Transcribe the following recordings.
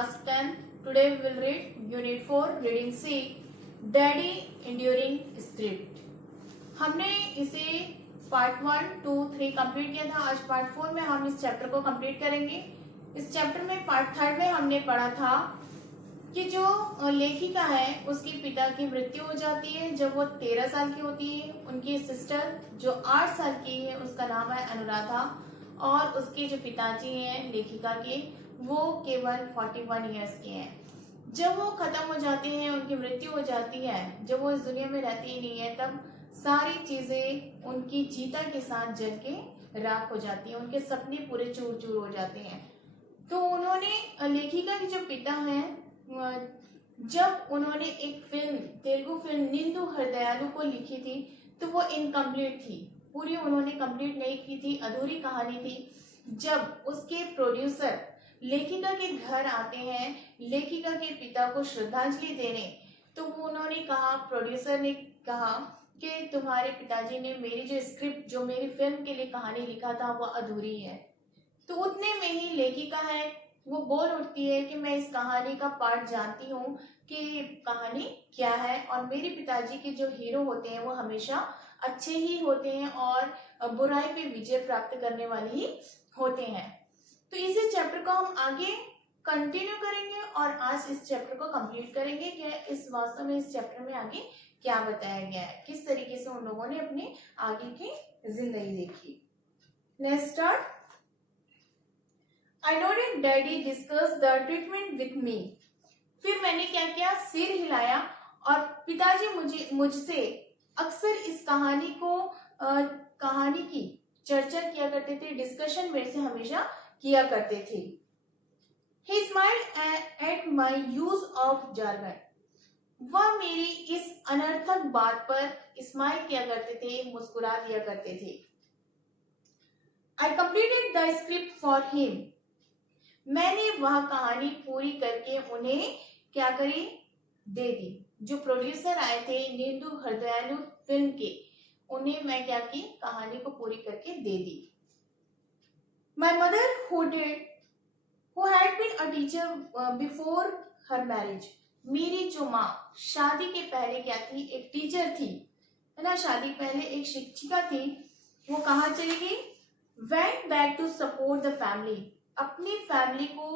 Class 10. Today we will read Unit 4, Reading C, Daddy Enduring Script. हमने इसे part 1, 2, 3 complete किया था. आज पार्ट 4 में हम इस चैप्टर को कंप्लीट करेंगे. इस चैप्टर में पार्ट 3 में हमने पढ़ा था कि जो लेखिका है उसके पिता की मृत्यु हो जाती है जब वो 13 साल की होती है. उनकी सिस्टर जो 8 साल की है उसका नाम है अनुराधा, और उसके जो पिताजी हैं लेखिका के वो केवल 41 इयर्स के हैं. जब वो खत्म हो जाते हैं, उनकी मृत्यु हो जाती है, जब वो इस दुनिया में रहती ही नहीं है, तब सारी चीजें उनकी चीता के साथ जल के राख हो जाती हैं. उनके सपने पूरे चूर चूर हो जाते हैं. तो उन्होंने लेखिका के जो पिता हैं, जब उन्होंने एक फिल्म, तेलुगु फिल्म निंदु हृदयालु को लिखी थी तो वो इनकम्प्लीट थी, पूरी उन्होंने कंप्लीट नहीं की थी, अधूरी कहानी थी. जब उसके प्रोड्यूसर लेखिका के घर आते हैं लेखिका के पिता को श्रद्धांजलि देने, तो वो उन्होंने कहा, प्रोड्यूसर ने कहा कि तुम्हारे पिताजी ने मेरी जो स्क्रिप्ट, जो मेरी फिल्म के लिए कहानी लिखा था वो अधूरी है. तो उतने में ही लेखिका है वो बोल उठती है कि मैं इस कहानी का पार्ट जानती हूँ कि कहानी क्या है, और मेरे पिताजी के जो हीरो होते हैं वो हमेशा अच्छे ही होते हैं और बुराई पे विजय प्राप्त करने वाले ही होते हैं. तो इसी चैप्टर को हम आगे कंटिन्यू करेंगे और आज इस चैप्टर को कंप्लीट करेंगे कि इस वास्तव में इस चैप्टर में आगे क्या बताया गया है, किस तरीके से उन लोगों ने अपने आगे की जिंदगी देखी. Let's start. I noted Daddy discussed the treatment with me. फिर मैंने क्या किया, सिर हिलाया, और पिताजी मुझसे अक्सर इस कहानी की चर्चा किया करते थे, डिस्कशन मेरे से हमेशा किया करते थे. He smiled at my use of jargon. वह मेरी इस अनर्थक बात पर स्माइल किया करते थे, मुस्कुरा दिया करते थे. I completed the script for him. मैंने वह कहानी पूरी करके उन्हें क्या करी, दे दी. जो प्रोड्यूसर आए थे निंदु हृदयालु फिल्म के, उन्हें मैं क्या की, कहानी को पूरी करके दे दी. My mother who had been a teacher before her marriage. मेरी जो माँ शादी के पहले क्या थी, एक टीचर थी, है ना, शादी पहले एक शिक्षिका थी. वो कहाँ चली गई, went back to support the family. अपनी फैमिली को,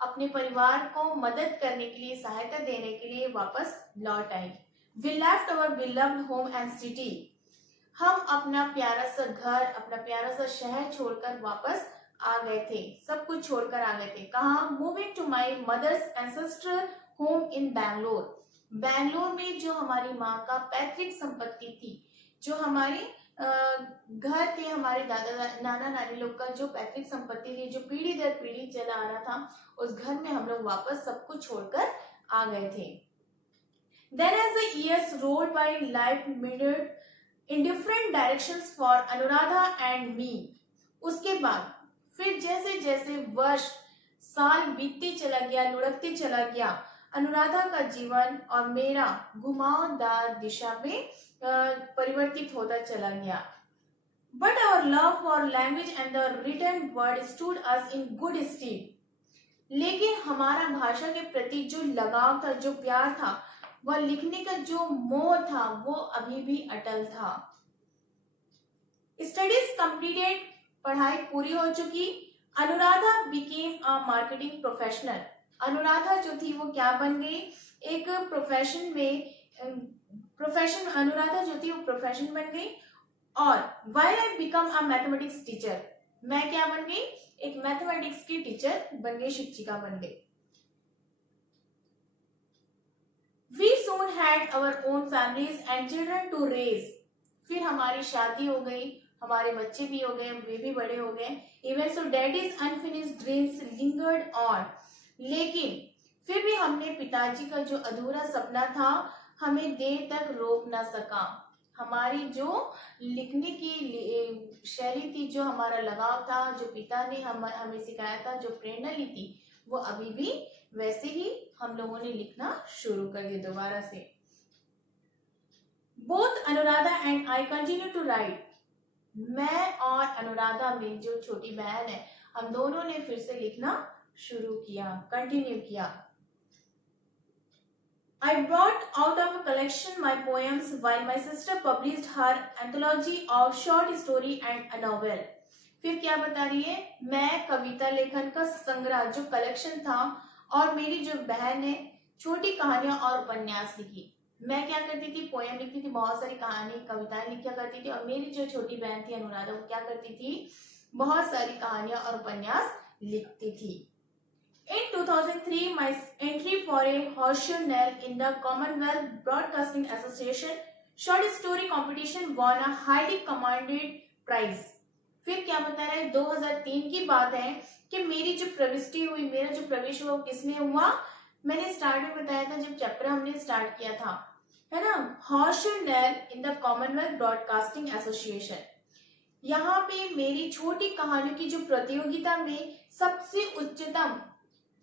अपने परिवार को मदद करने के लिए, सहायता देने के लिए वापस लौट आई. We left our beloved home and city. हम अपना प्यारा सा घर, अपना प्यारा सा शहर छोड़कर वापस आ गए थे, सब कुछ छोड़कर आ गए थे. कहाँ, moving to my mother's ancestral home in Bangalore. Bangalore में जो हमारी माँ का पैतृक संपत्ति थी, जो हमारी घर थे, हमारे नाना नानी लोग का जो पैतृक संपत्ति थी, जो पीढ़ी दर पीढ़ी चला आ रहा था, उस घर में हम लोग वापस सब कुछ छोड़कर आ गए थे. Then as the years rolled by, life moved in different directions for Anuradha and me. उसके बाद फिर जैसे जैसे वर्ष, साल बीतते चला गया, लुढ़कते चला गया, अनुराधा का जीवन और मेरा घुमावदार दिशा में परिवर्तित होता चला गया. But our love for language and the written word stood us in good stead. लेकिन हमारा भाषा के प्रति जो लगाव था, जो प्यार था, वह लिखने का जो मोह था, वो अभी भी अटल था. Studies completed, पढ़ाई पूरी हो चुकी. Anuradha became a marketing professional. Anuradha जो थी वो क्या बन गई, एक प्रोफेशन अनुराधा जो थी वो प्रोफेशन बन गई. और while I become a mathematics teacher, मैं क्या बन गई, एक मैथमेटिक्स की टीचर बन गई, शिक्षिका बन गई. We soon had our own families and children to raise. फिर हमारी शादी हो गई, हमारे बच्चे भी हो गए, वे भी बड़े हो गए. Even so daddy's unfinished dreams lingered on. लेकिन फिर भी हमने पिताजी का जो अधूरा सपना था हमें देर तक रोक ना सका. हमारी जो लिखने की शैली थी, जो हमारा लगाव था, जो पिता ने हमें सिखाया था, जो प्रेरणा ली थी, वो अभी भी वैसे ही हम लोगों ने लिखना शुरू कर दिया दोबारा से. Both Anuradha and I continue to write. मैं और अनुराधा, मेरी जो छोटी बहन है, हम दोनों ने फिर से लिखना शुरू किया, कंटिन्यू किया। I brought out of a collection my poems while my sister published her anthology of short story and a novel. फिर क्या बता रही है, मैं कविता लेखन का संग्रह जो कलेक्शन था और मेरी जो बहन ने छोटी कहानियां और उपन्यास लिखी। मैं क्या करती थी, पोएम लिखती थी, बहुत सारी कहानी कविताएं लिखा करती थी, और मेरी जो छोटी बहन थी अनुराधा वो क्या करती थी, बहुत सारी कहानियां और उपन्यास लिखती थी। In 2003, my entry for a horseshoe nail in the Commonwealth Broadcasting Association short story competition won a highly commanded prize. फिर क्या बता रहा है, 2003 की बात है कि मेरी जो प्रविष्टि हुई, मेरा जो प्रवेश हुआ किसमें हुआ, मैंने स्टार्ट में बताया था जब चैप्टर हमने स्टार्ट किया था, है ना, horseshoe nail in the Commonwealth Broadcasting Association। यहाँ पे मेरी छोटी कहानियों की जो प्रतियोगिता में सबसे उच्चतम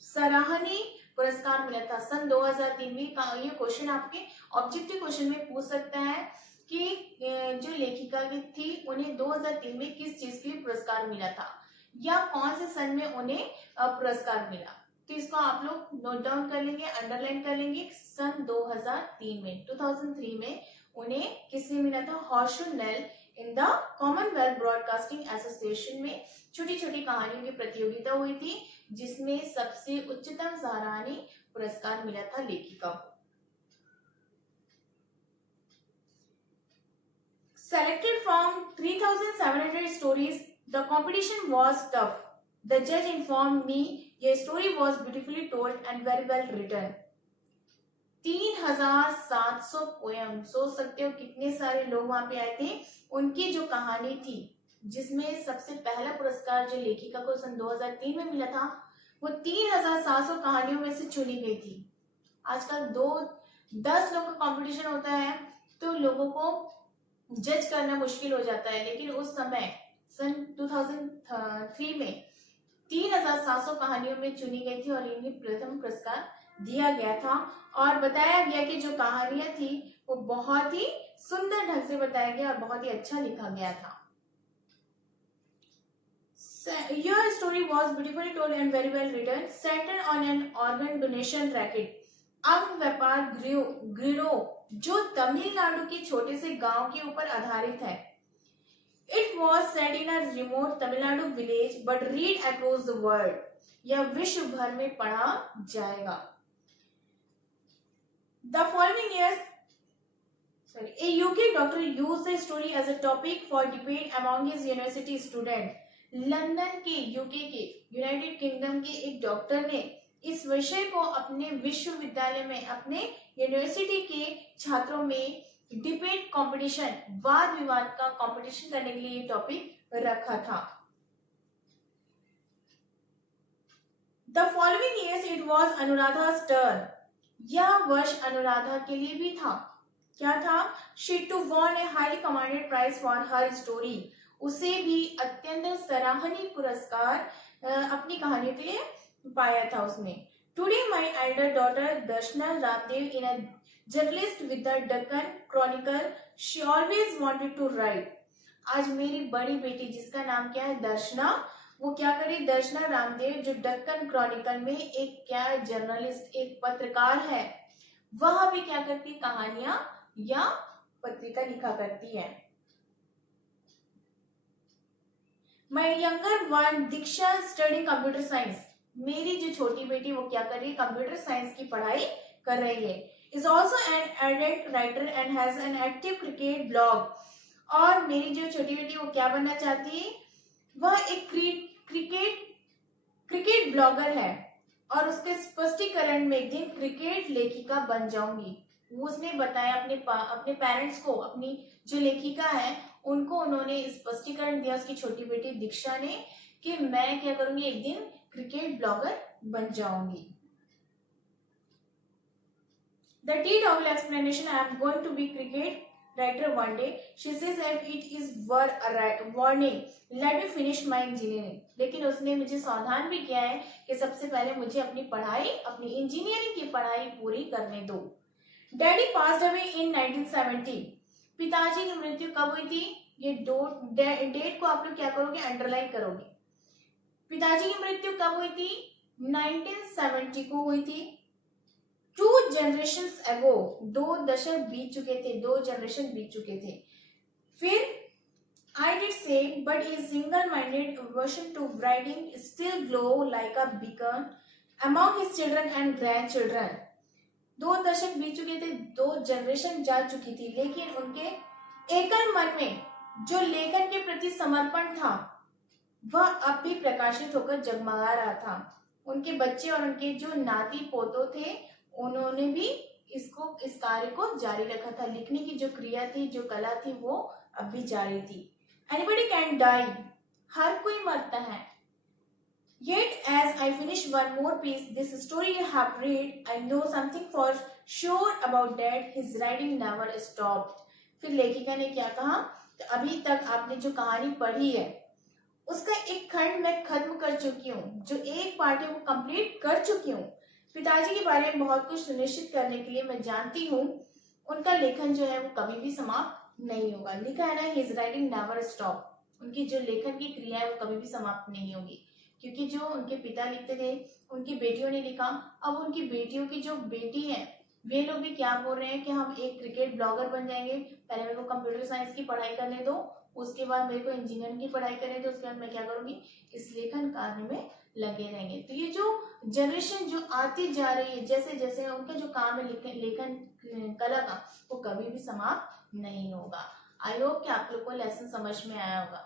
सराहनीय पुरस्कार मिला था सन 2003 में। ये क्वेश्चन आपके ऑब्जेक्टिव क्वेश्चन में पूछ सकता है कि जो लेखिका थी उन्हें 2003 में किस चीज के लिए पुरस्कार मिला था या कौन से सन में उन्हें पुरस्कार मिला। तो इसको आप लोग नोट डाउन कर लेंगे, अंडरलाइन कर लेंगे। सन 2003 में 2003 में उन्हें किसने मिला था, horseshoe nail in the Commonwealth broadcasting association में छोटी छोटी कहानियों की प्रतियोगिता हुई थी जिसमें सबसे उच्चतम सराहनीय पुरस्कार मिला था लेखिका को। Selected from 3,700 stories, the competition was tough. The judge informed me your story was beautifully told and very well written. 3,700 poem, सोच सकते हो कितने सारे लोग वहां पे आए थे। उनकी जो कहानी थी जिसमें सबसे पहला पुरस्कार जो लेखिका को सन 2003 में मिला था वो 3,700 कहानियों में से चुनी गई थी। आजकल 10 लोग का कंपटीशन होता है तो लोगों को जज करना मुश्किल हो जाता है, लेकिन उस समय सन 2003 में 3,700 कहानियों में चुनी गई थी और इन्हें प्रथम पुरस्कार दिया गया था। और बताया गया कि जो कहानियां थी वो बहुत ही सुंदर ढंग से बताया गया और बहुत ही अच्छा लिखा गया था। Your story was beautifully told and very well written, centered on an organ donation racket. अंग व्यापार गिरोह जो तमिलनाडु के छोटे से गांव के ऊपर आधारित है। It was set in a remote Tamil village but read across the world. यह विश्व भर में पढ़ा जाएगा। The following years, a UK doctor used the story as a topic for debate among his university students. London के UK के United kingdom के एक डॉक्टर ने इस विषय को अपने विश्वविद्यालय में अपने यूनिवर्सिटी के छात्रों में डिबेट कंपटीशन, वाद विवाद का कंपटीशन करने के लिए ये टॉपिक रखा था। The following years it was अनुराधा's turn. यह वर्ष अनुराधा के लिए भी था। क्या था? She too won a highly commanded prize for her story. उसे भी अत्यंत सराहनीय पुरस्कार अपनी कहानी के लिए पाया था उसने। Today my elder daughter Darshna Ramdev in a journalist with the Deccan Chronicle, she always wanted to write. आज मेरी बड़ी बेटी जिसका नाम क्या है दर्शना, वो क्या करे, दर्शना रामदेव जो डक्कन क्रॉनिकल में एक क्या जर्नलिस्ट, एक पत्रकार है, वह भी क्या करती, कहानियां या पत्रिका लिखा करती है। My younger one Diksha study computer science, मेरी जो छोटी बेटी वो क्या कर रही है, कंप्यूटर साइंस की पढ़ाई कर रही है। Is also an avid writer and has an active cricket blog, और मेरी जो छोटी बेटी वो क्या बनना चाहती है, वह एक क्रिकेट ब्लॉगर है और उसके स्पष्टीकरण में एक दिन क्रिकेट लेखिका बन जाऊंगी। उसने बताया अपने पेरेंट्स को, अपनी जो लेखिका है उनको उन्होंने स्पष्टीकरण दिया उसकी छोटी बेटी दीक्षा ने कि मैं क्या करूंगी, एक दिन क्रिकेट ब्लॉगर बन जाऊंगी। The T-double explanation, I am going to be cricket writer one day. She says if it is warning, let me finish my engineering. लेकिन उसने मुझे सावधान भी किया है कि सबसे पहले मुझे अपनी पढ़ाई, अपनी इंजीनियरिंग की पढ़ाई पूरी करने दो। Daddy passed away in 1970. पिताजी की मृत्यु कब हुई थी, ये डेट को आप लोग क्या करोगे, अंडरलाइन करोगे। पिताजी की मृत्यु कब हुई थी, 1970 को हुई थी। 2 generations ago, 2 दशक बीत चुके थे, 2 जनरेशन बीत चुके थे। फिर I did say, but his single-minded aversion to writing still glow like a beacon among his children and grandchildren. 2 दशक बीत चुके थे, 2 जनरेशन जा चुकी थी, लेकिन उनके एकल मन में जो लेखन के प्रति समर्पण था वह अब भी प्रकाशित होकर जगमगा रहा था। उनके बच्चे और उनके जो नाती पोतों थे उन्होंने भी इस कार्य को जारी रखा था। लिखने की जो क्रिया थी, जो कला थी, वो अब भी जारी थी। Anybody can die, हर कोई मरता है। Yet as I finish one more piece, this story I have read, I know something for sure about that, his writing never stopped. फिर लेखिका ने क्या कहा, अभी तक आपने जो कहानी पढ़ी है उसका एक खंड मैं खत्म कर चुकी हूँ, जो एक पार्ट है वो कंप्लीट कर चुकी हूँ। पिताजी के बारे में बहुत कुछ सुनिश्चित करने के लिए मैं जानती हूँ उनका लेखन जो है वो कभी भी समाप्त नहीं होगा। लिखा है ना, हिज राइटिंग नेवर स्टॉप, उनकी जो लेखन की क्रिया है वो कभी भी समाप्त नहीं होगी। क्योंकि जो उनके पिता लिखते थे, उनकी बेटियों ने लिखा, अब उनकी बेटियों की जो बेटी है वे लोग भी क्या बोल रहे हैं कि हम एक क्रिकेट ब्लॉगर बन जाएंगे, पहले मेरे को कंप्यूटर साइंस की पढ़ाई करने दो, उसके बाद मेरे को इंजीनियरिंग की पढ़ाई करने दो, उसके बाद मैं क्या करूंगी, इस लेखन कार्य में लगे रहेंगे। तो ये जो जनरेशन जो आती जा रही है, जैसे जैसे उनका जो काम है लेखन कला का, वो कभी भी समाप्त नहीं होगा। आई होप कि आप लोग को लेसन समझ में आया होगा।